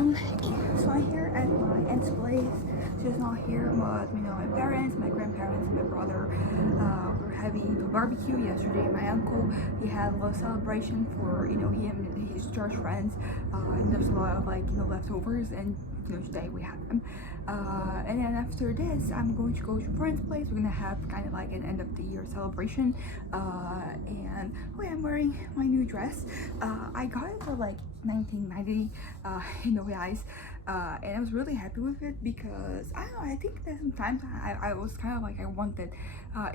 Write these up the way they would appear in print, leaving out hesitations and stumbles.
So I'm here at my aunt's place. She's not here, but my parents, my grandparents, my brother were having barbecue yesterday. My uncle, he had a little celebration for him and his church friends, and there's a lot of leftovers, and today we had them. And then after this, I'm going to go to a friend's place. We're gonna have kind of like an end of the year celebration, and oh yeah, I'm wearing my new dress. I got it for like 1990 reais, and I was really happy with it because I don't know, I think that sometimes I was kind of like I wanted,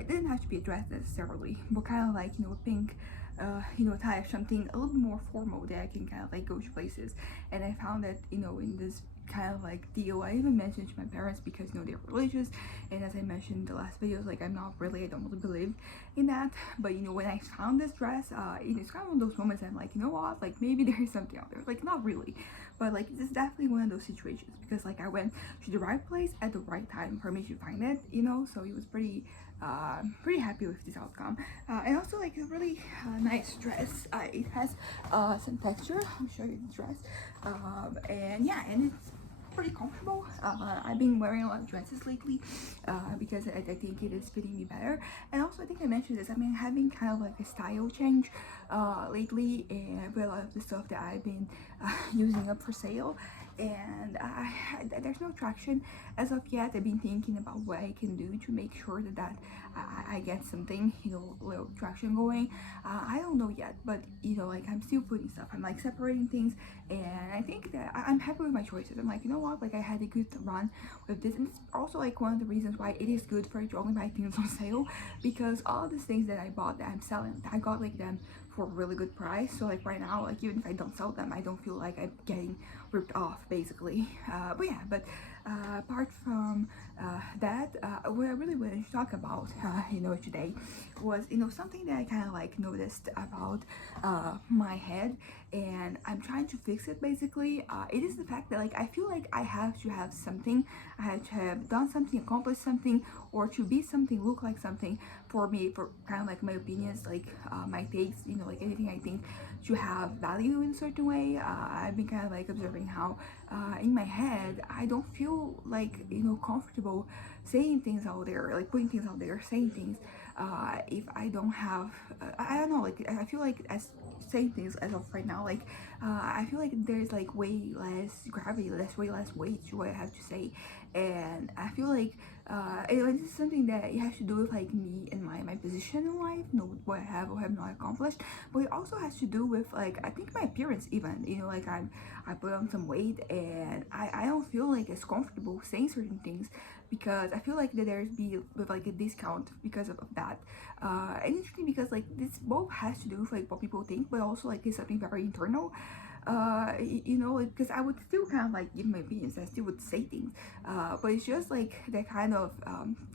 it didn't have to be a dress necessarily, but kind of like a pink tie, something a little bit more formal that I can kind of like go to places. And I found that in this kind of like deal, I even mentioned to my parents because they're religious, and as I mentioned in the last videos, like I don't really believe in that. But when I found this dress, it's kind of one of those moments I'm like, what, like maybe there is something out there, like not really, but like this is definitely one of those situations because like I went to the right place at the right time for me to find it, so it was pretty happy with this outcome. And also like a really nice dress. It has some texture. I'll show you the dress. And yeah, and it's pretty comfortable. I've been wearing a lot of dresses lately because I think it is fitting me better. And also, I think I mentioned this. I mean, having kind of like a style change lately, and with a lot of the stuff that I've been using up for sale. And there's no traction as of yet. I've been thinking about what I can do to make sure that I get something, little traction going. I don't know yet, but like I'm still putting stuff. I'm like separating things, and I think that I'm happy with my choices. I'm like, what? Like I had a good run with this, and it's also like one of the reasons why it is good for you to only buy things on sale, because all these things that I bought that I'm selling, I got like them for a really good price. So like right now, like even if I don't sell them, I don't feel like I'm getting ripped off basically. But yeah, but apart from that, what I really wanted to talk about today was something that I kind of like noticed about my head, and I'm trying to fix it basically. It is the fact that like I feel like I have to have something, I have to have done something, accomplished something, or to be something, look like something for me, for kind of like my opinions, like my takes, like anything I think to have value in a certain way. I've been kind of like observing how in my head I don't feel like comfortable saying things out there, like putting things out there, saying things if I don't have I don't know, like I feel like as saying things as of right now, like I feel like there's like way less gravity, way less weight to what I have to say. And I feel like this is something that it has to do with like me and my position in life, what I have or have not accomplished, but it also has to do with like I think my appearance even, like I put on some weight, and I don't feel like as comfortable saying certain things because I feel like that there's be with like a discount because of that. And interesting because like this both has to do with like what people think, but also like it's something very internal. Because I would still kind of like give my opinions, I still would say things, but it's just like that kind of I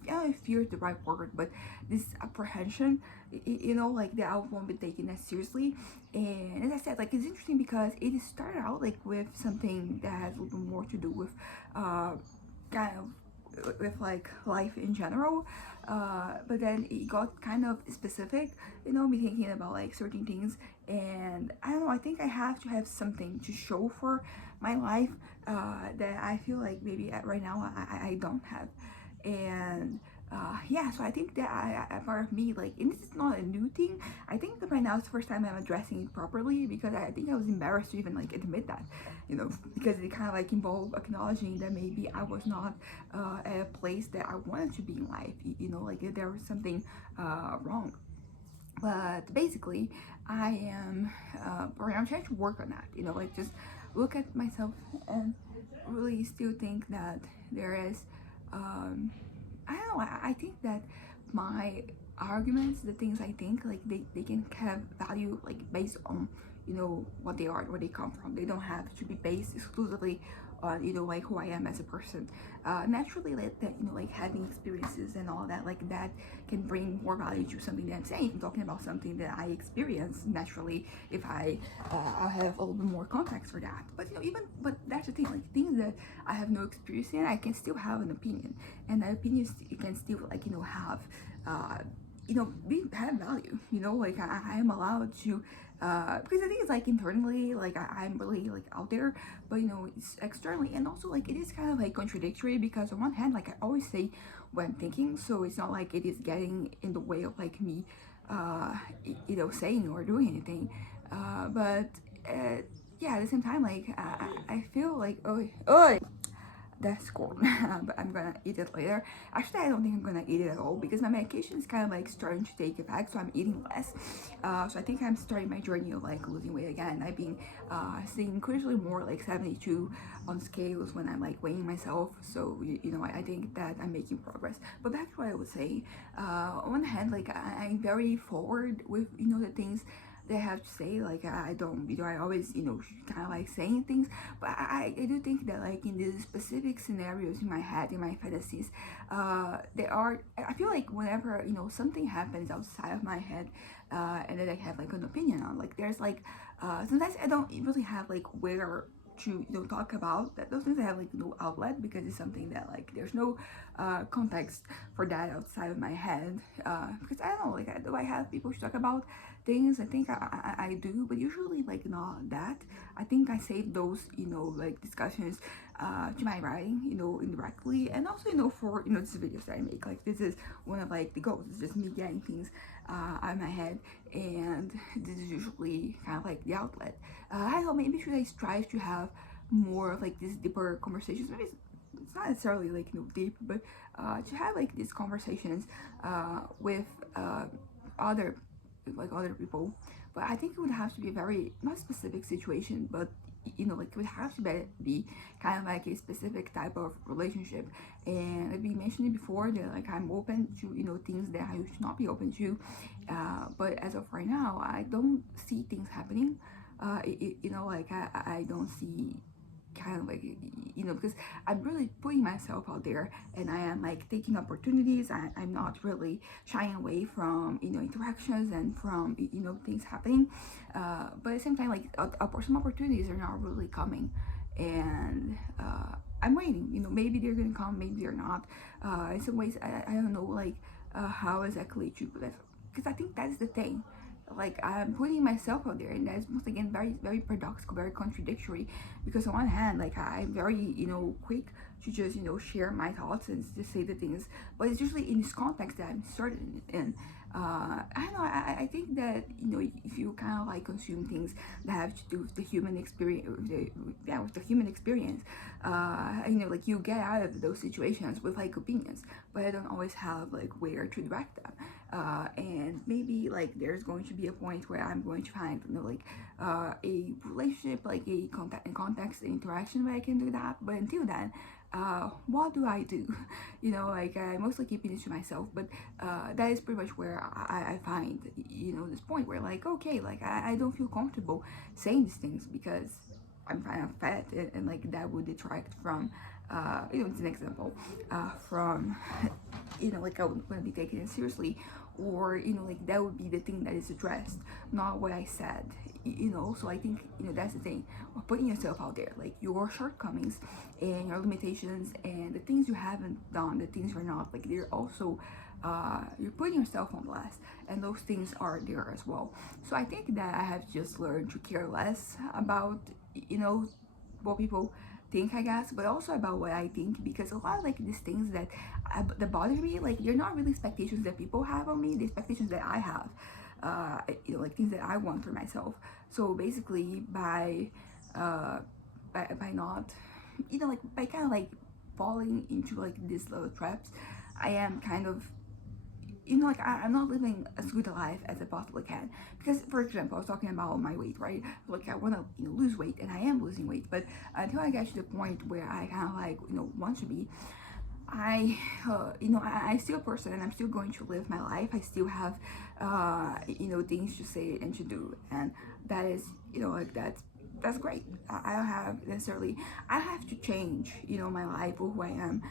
don't know if fear is the right word, but this apprehension, like that I won't be taken as seriously. And as I said, like it's interesting because it started out like with something that has a little bit more to do with kind of with like life in general, but then it got kind of specific, me thinking about like certain things. And I don't know, I think I have to have something to show for my life that I feel like maybe right now I don't have. And yeah, so I think that part of me, like, and this is not a new thing. I think that right now it's the first time I'm addressing it properly because I think I was embarrassed to even like admit that, because it kind of like involved acknowledging that maybe I was not at a place that I wanted to be in life, like there was something wrong. But basically, I am, or I'm trying to work on that, like just look at myself and really still think that there is, I don't know, I think that my arguments, the things I think, like they can have value like based on, what they are, where they come from. They don't have to be based exclusively on, like who I am as a person. Naturally, like that, like having experiences and all that, like that can bring more value to something that I'm saying. I'm talking about something that I experience naturally. If I'll have a little bit more context for that. But but that's the thing, like things that I have no experience in, I can still have an opinion, and that opinion can still like have have value, like I am allowed to, because I think it's like internally, like I'm really like out there, but it's externally, and also like it is kind of like contradictory because on one hand, like I always say what I'm thinking, so it's not like it is getting in the way of like me, saying or doing anything, but yeah, at the same time, like I feel like, oh, that's corn, but I'm gonna eat it later. Actually, I don't think I'm gonna eat it at all because my medication is kind of like starting to take effect, so I'm eating less. So I think I'm starting my journey of like losing weight again. I've been seeing clearly more like 72 on scales when I'm like weighing myself. So I think that I'm making progress. But back to what I was saying. On one hand, like I'm very forward with the things they have to say. Like I don't, I always kind of like saying things, but I do think that like in these specific scenarios in my head, in my fantasies, there are, I feel like whenever something happens outside of my head, and that I have like an opinion on, like there's like sometimes I don't really have like where to talk about that. Those things I have like no outlet because it's something that like there's no context for that outside of my head, because I don't know, like do I have people to talk about things? I think I do, but usually like not that. I think I save those like discussions to my writing, indirectly, and also for these videos that I make. Like this is one of like the goals. It's just me getting things out of my head, and this is usually kind of like the outlet. I don't know, maybe should I strive to have more of like these deeper conversations? Maybe it's not necessarily like deep, but to have like these conversations with other other people. But I think it would have to be a very not specific situation, but like it would have to be kind of like a specific type of relationship. And I've been mentioning before that like I'm open to things that I should not be open to, but as of right now I don't see things happening. Like I don't see kind of like because I'm really putting myself out there, and I am like taking opportunities. I'm not really shying away from interactions and from things happening, but at the same time like some opportunities are not really coming, and I'm waiting. Maybe they're gonna come, maybe they're not. In some ways I don't know like how exactly to put that, because I think that's the thing. Like I'm putting myself out there, and that's once again very very paradoxical, very contradictory, because on one hand like I'm very quick to just share my thoughts and just say the things, but it's usually in this context that I'm started in. I don't know, I think that if you kind of like consume things that have to do with the human experience, with the human experience, like you get out of those situations with like opinions, but I don't always have like where to direct them. And maybe like there's going to be a point where I'm going to find like a relationship, like a context interaction where I can do that. But until then, what do I do? Like I mostly keeping it to myself, but that is pretty much where I find this point where like okay, like I don't feel comfortable saying these things because I'm kind of fat, and like that would detract from it's an example, from like I wouldn't be taking it seriously, or like that would be the thing that is addressed, not what I said. So I think that's the thing of putting yourself out there, like your shortcomings and your limitations and the things you haven't done, the things you're not, like they're also you're putting yourself on blast, and those things are there as well. So I think that I have just learned to care less about what people think, I guess, but also about what I think, because a lot of like these things that bother me, like they're not really expectations that people have on me, the expectations that I have, like things that I want for myself. So basically by not like by kind of like falling into like these little traps, I am kind of like I'm not living as good a life as I possibly can. Because, for example, I was talking about my weight, right? Like I want to lose weight, and I am losing weight, but until I get to the point where I kind of like want to be, I still a person, and I'm still going to live my life. I still have things to say and to do, and that is like that's great. I don't have necessarily, I have to change my life or who I am,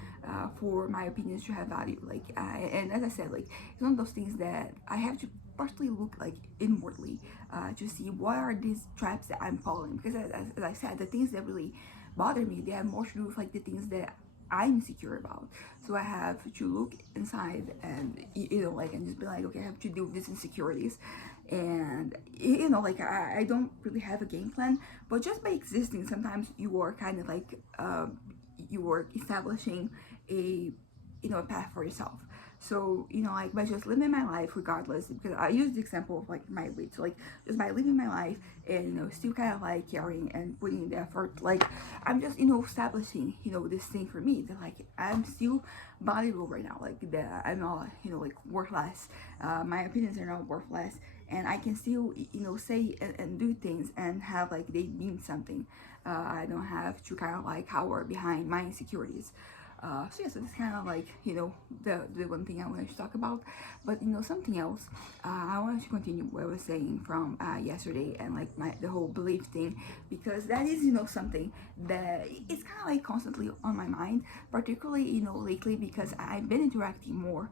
for my opinions to have value. Like and as I said, like it's one of those things that I have to partially look like inwardly, to see what are these traps that I'm following, because as I said, the things that really bother me, they have more to do with like the things that I'm insecure about. So I have to look inside and like and just be like, okay, I have to deal with these insecurities. And like I don't really have a game plan, but just by existing, sometimes you are kind of like you are establishing a a path for yourself. So like by just living my life regardless, because I use the example of like my weight. So like just by living my life and still kind of like caring and putting in the effort, like I'm just establishing this thing for me, that like I'm still valuable right now, like that I'm not like worthless. My opinions are not worthless, and I can still say and do things and have like they mean something. I don't have to kind of like cower behind my insecurities. So yeah, so that's kind of like the one thing I wanted to talk about. But something else, I wanted to continue what I was saying from yesterday, and like the whole belief thing, because that is something that it's kind of like constantly on my mind, particularly lately, because I've been interacting more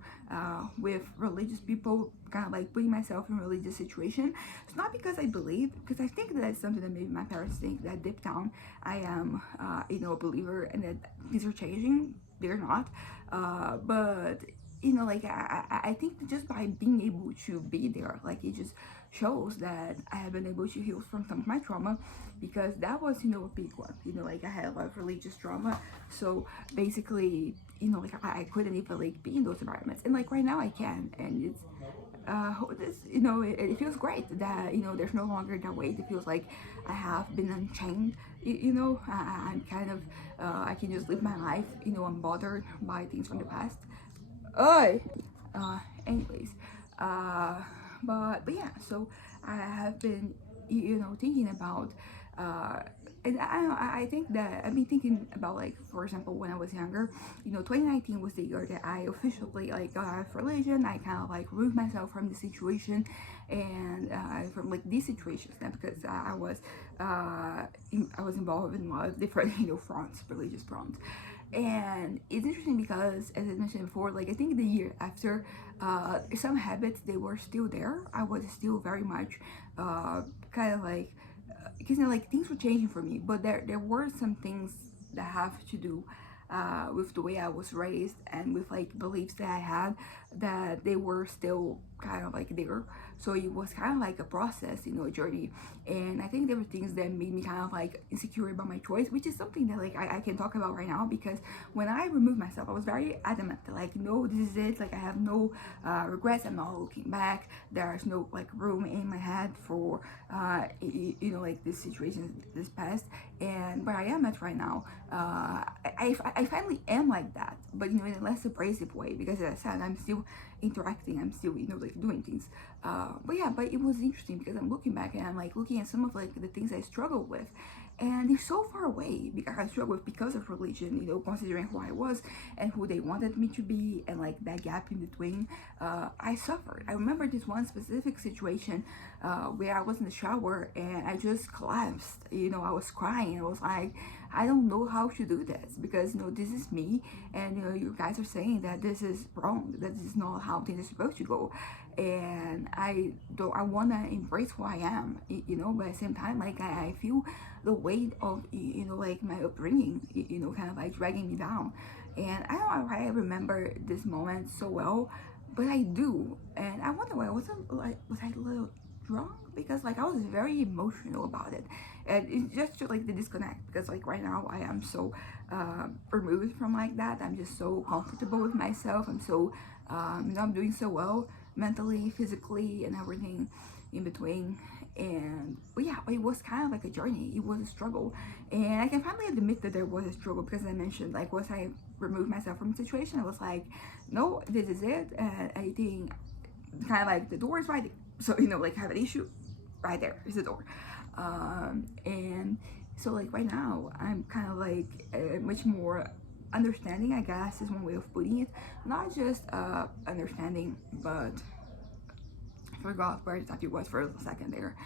with religious people, kind of like putting myself in religious situation. It's not because I believe, because I think that that's something that maybe my parents think, that deep down I am a believer, and that things are changing. They're not, but like I think that just by being able to be there, like it just shows that I have been able to heal from some of my trauma, because that was a big one. Like I had a lot of religious trauma, so basically like I couldn't even like be in those environments, and like right now I can, and it's this it feels great that there's no longer that weight. It feels like I have been unchained. I'm kind of I can just live my life unbothered by things from the past. Oh, anyways, uh, but yeah, so I have been thinking about uh, and I think that I've been thinking about, like, for example, when I was younger, 2019 was the year that I officially like got out of religion. I kind of like removed myself from the situation, and from like these situations, now, because I was involved in a lot of different fronts, religious fronts. And it's interesting because, as I mentioned before, like I think the year after, some habits, they were still there. I was still very much kind of like, because like things were changing for me, but there were some things that have to do with the way I was raised, and with like beliefs that I had, that they were still kind of like there. So it was kind of like a process, a journey. And I think there were things that made me kind of like insecure about my choice, which is something that like I can talk about right now, because when I removed myself, I was very adamant that like, no, this is it. Like I have no regrets. I'm not looking back. There's no like room in my head for like this situation, this past. And where I am at right now, I finally am like that, but in a less abrasive way, because as I said, I'm still interacting, I'm still like doing things. But yeah, but it was interesting because I'm looking back and I'm like looking at some of like the things I struggled with, and they're so far away, because I struggled with because of religion, considering who I was and who they wanted me to be, and like that gap in between. I suffered. I remember this one specific situation where I was in the shower and I just collapsed. I was crying. I was like, I don't know how to do this, because this is me, and you guys are saying that this is wrong, that this is not how things are supposed to go. And I want to embrace who I am, but at the same time, like I feel the weight of like my upbringing, kind of like dragging me down. And I don't know why I remember this moment so well, but I do. And I wonder why. Was I a little drunk? Because like I was very emotional about it, and it's just like the disconnect, because like right now I am so removed from like that. I'm just so comfortable with myself. I'm so I'm doing so well mentally, physically, and everything in between. And but yeah, it was kind of like a journey. It was a struggle, and I can finally admit that there was a struggle, because I mentioned, like, once I removed myself from the situation, I was like, no, this is it. And I think kind of like the door is right, so like have an issue right there is the door. And so like right now I'm kind of like much more understanding, I guess, is one way of putting it. Not just understanding, but I forgot where exactly was for a second there.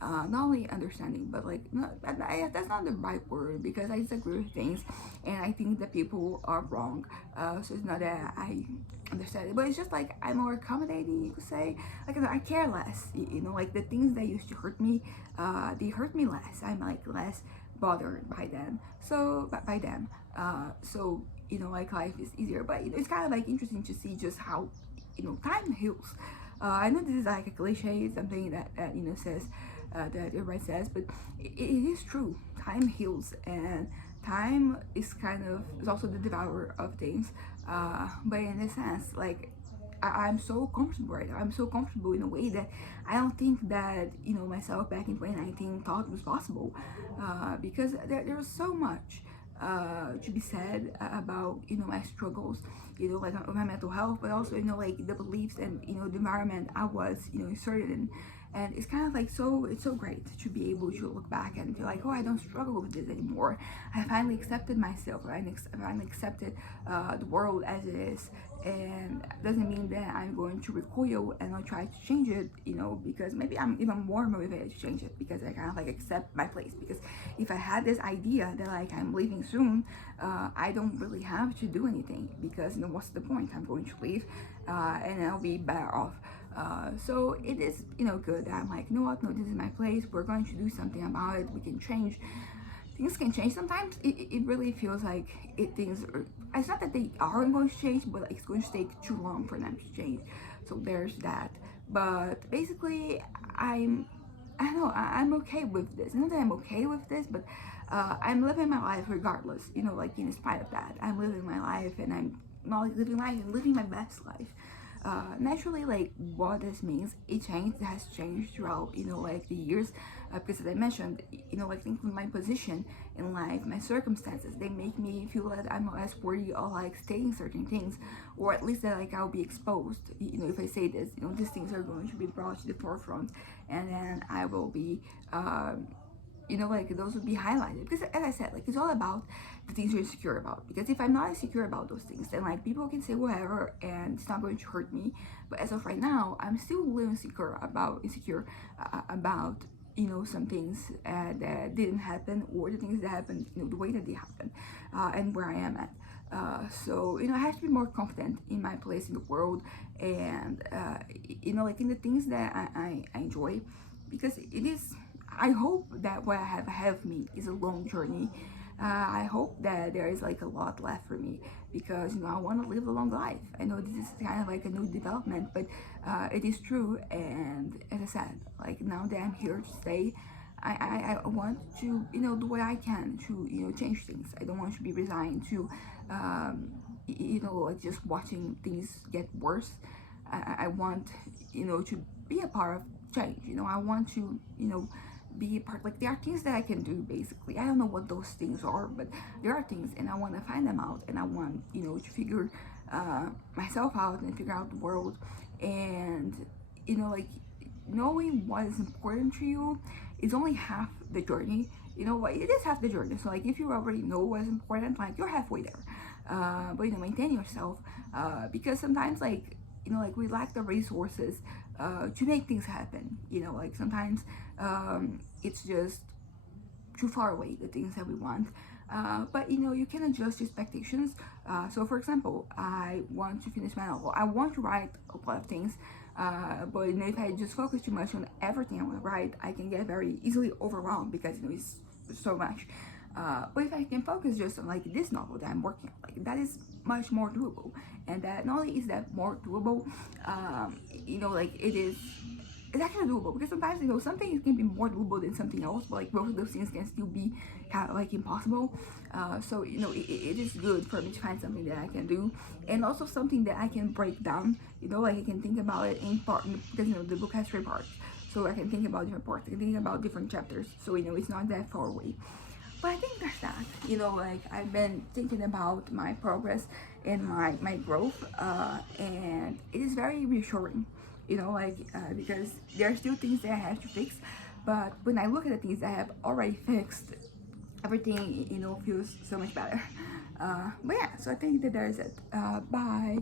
Not only understanding, but like that's not the right word, because I disagree with things, and I think that people are wrong. So it's not that I understand it, but it's just like I'm more accommodating, you could say. Like I care less, like the things that used to hurt me, they hurt me less. I'm like less bothered by them. So by them. So like life is easier. But it's kind of like interesting to see just how time heals. I know this is like a cliche, something that says that everybody says, but it is true. Time heals, and time is also the devourer of things. But in a sense, like I'm so comfortable right now. I'm so comfortable in a way that I don't think that myself back in 2019 thought was possible, because there's so much to be said about my struggles, like my mental health, but also like the beliefs and the environment I was inserted in. And it's kind of like it's so great to be able to look back and feel like, oh, I don't struggle with this anymore. I finally accepted myself. I finally accepted the world as it is. And doesn't mean that I'm going to recoil and not try to change it, because maybe I'm even more motivated to change it because I kind of like accept my place. Because if I had this idea that like I'm leaving soon, I don't really have to do anything, because what's the point? I'm going to leave, and I'll be better off. So it is good that I'm like, no, this is my place. We're going to do something about it. We can change. Things can change. Sometimes it really feels like it's not that they aren't going to change, but like it's going to take too long for them to change. So there's that. But basically, I don't know, I'm okay with this. Not that I'm okay with this, but I'm living my life regardless, like in spite of that. I'm living my life, and I'm not like living life and living my best life. Naturally, like what this means, it has changed throughout like the years, because as I mentioned, like think of my position in life, my circumstances, they make me feel that I'm not as worthy of like stating certain things, or at least that like I'll be exposed, if I say this, these things are going to be brought to the forefront, and then I will be like those would be highlighted. Because as I said, like it's all about the things you're insecure about. Because if I'm not insecure about those things, then like people can say whatever and it's not going to hurt me. But as of right now, I'm still a little insecure about some things that didn't happen, or the things that happened the way that they happened, and where I am at. So I have to be more confident in my place in the world, and like in the things that I enjoy, because it is. I hope that what I have ahead of me is a long journey. I hope that there is like a lot left for me, because I want to live a long life. I know this is kind of like a new development, but it is true. And as I said, like now that I'm here to stay, I want to do what I can to change things. I don't want to be resigned to like just watching things get worse. I want to be a part of change. I want to be a part. Like there are things that I can do. Basically, I don't know what those things are, but there are things, and I want to find them out, and I want to figure myself out and figure out the world. And like knowing what is important to you is only half the journey. What, it is half the journey. So like if you already know what's important, like you're halfway there. But maintain yourself, because sometimes like like we lack the resources to make things happen. Like sometimes it's just too far away, the things that we want. But you can adjust your expectations. So for example, I want to finish my novel. I want to write a lot of things, but if I just focus too much on everything I want to write, I can get very easily overwhelmed, because it's so much. But if I can focus just on like this novel that I'm working on, like that is much more doable. And that not only is that more doable, like it's actually doable, because sometimes some things can be more doable than something else, but like both of those things can still be kind of like impossible. So it is good for me to find something that I can do, and also something that I can break down. Like I can think about it in part, because the book has 3 parts, so I can think about different parts. I can think about different chapters, so it's not that far away. But I think that's that. Like I've been thinking about my progress and my growth, and it is very reassuring. Because there are still things that I have to fix, but when I look at the things that I have already fixed, everything feels so much better. But yeah, so I think that there's it. Bye.